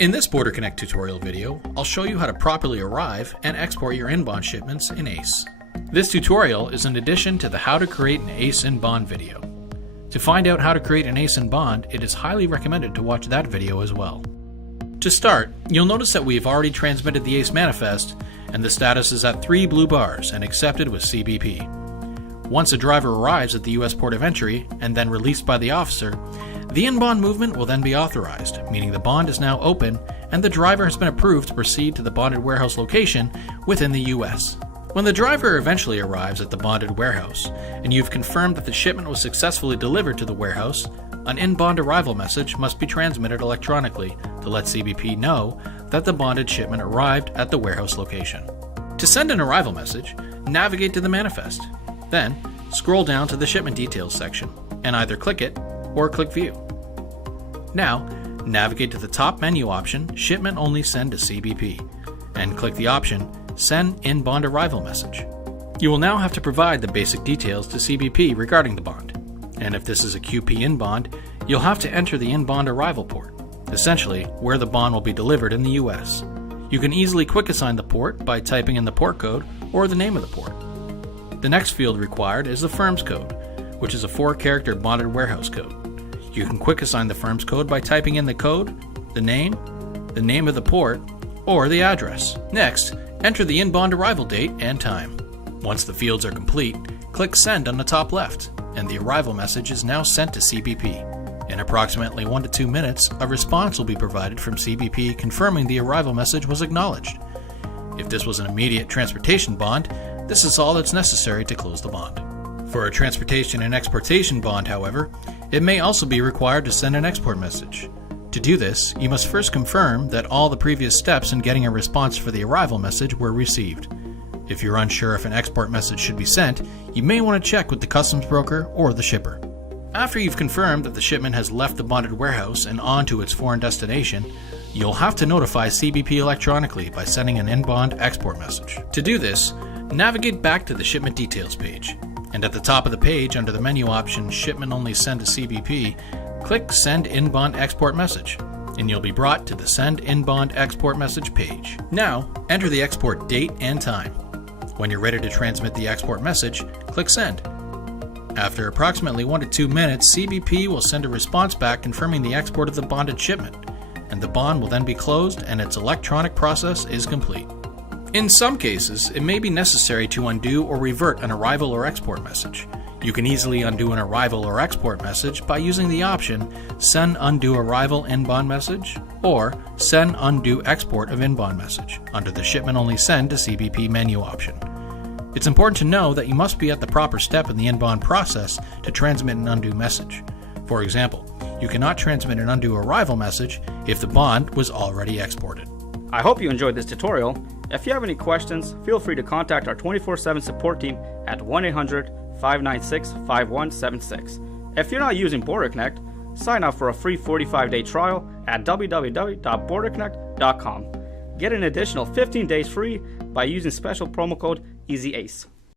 In this BorderConnect tutorial video, I'll show you how to properly arrive and export your inbound shipments in ACE. This tutorial is in addition to the How to Create an ACE Inbound video. To find out how to create an ACE Inbound, it is highly recommended to watch that video as well. To start, you'll notice that we have already transmitted the ACE manifest, and the status is at 3 blue bars and accepted with CBP. Once a driver arrives at the U.S. port of entry and then released by the officer, the inbound movement will then be authorized, meaning the bond is now open and the driver has been approved to proceed to the bonded warehouse location within the U.S. When the driver eventually arrives at the bonded warehouse and you've confirmed that the shipment was successfully delivered to the warehouse, an inbound arrival message must be transmitted electronically to let CBP know that the bonded shipment arrived at the warehouse location. To send an arrival message, navigate to the manifest. Then, scroll down to the shipment details section and either click it or click View. Now, navigate to the top menu option Shipment Only Send to CBP and click the option Send Inbound Arrival Message. You will now have to provide the basic details to CBP regarding the bond, and if this is a QP inbound, you'll have to enter the inbound arrival port, essentially where the bond will be delivered in the US. You can easily quick assign the port by typing in the port code or the name of the port. The next field required is the firm's code, which is a 4-character bonded warehouse code. You can quick assign the firm's code by typing in the code, the name of the port, or the address. Next, enter the inbound arrival date and time. Once the fields are complete, click Send on the top left, and the arrival message is now sent to CBP. In approximately 1 to 2 minutes, a response will be provided from CBP confirming the arrival message was acknowledged. If this was an immediate transportation bond, this is all that's necessary to close the bond. For a transportation and exportation bond, however, it may also be required to send an export message. To do this, you must first confirm that all the previous steps in getting a response for the arrival message were received. If you're unsure if an export message should be sent, you may want to check with the customs broker or the shipper. After you've confirmed that the shipment has left the bonded warehouse and on to its foreign destination, you'll have to notify CBP electronically by sending an inbound export message. To do this, navigate back to the shipment details page, and at the top of the page under the menu option Shipment Only Send to CBP, click Send Inbound Export Message, and you'll be brought to the Send Inbound Export Message page. Now, enter the export date and time. When you're ready to transmit the export message, click Send. After approximately 1 to 2 minutes, CBP will send a response back confirming the export of the bonded shipment, and the bond will then be closed and its electronic process is complete. In some cases, it may be necessary to undo or revert an arrival or export message. You can easily undo an arrival or export message by using the option Send Undo Arrival Inbound Message or Send Undo Export of Inbound Message under the Shipment Only Send to CBP menu option. It's important to know that you must be at the proper step in the inbound process to transmit an undo message. For example, you cannot transmit an undo arrival message if the bond was already exported. I hope you enjoyed this tutorial. If you have any questions, feel free to contact our 24/7 support team at 1-800-596-5176. If you're not using BorderConnect, sign up for a free 45-day trial at www.BorderConnect.com. Get an additional 15 days free by using special promo code EasyAce.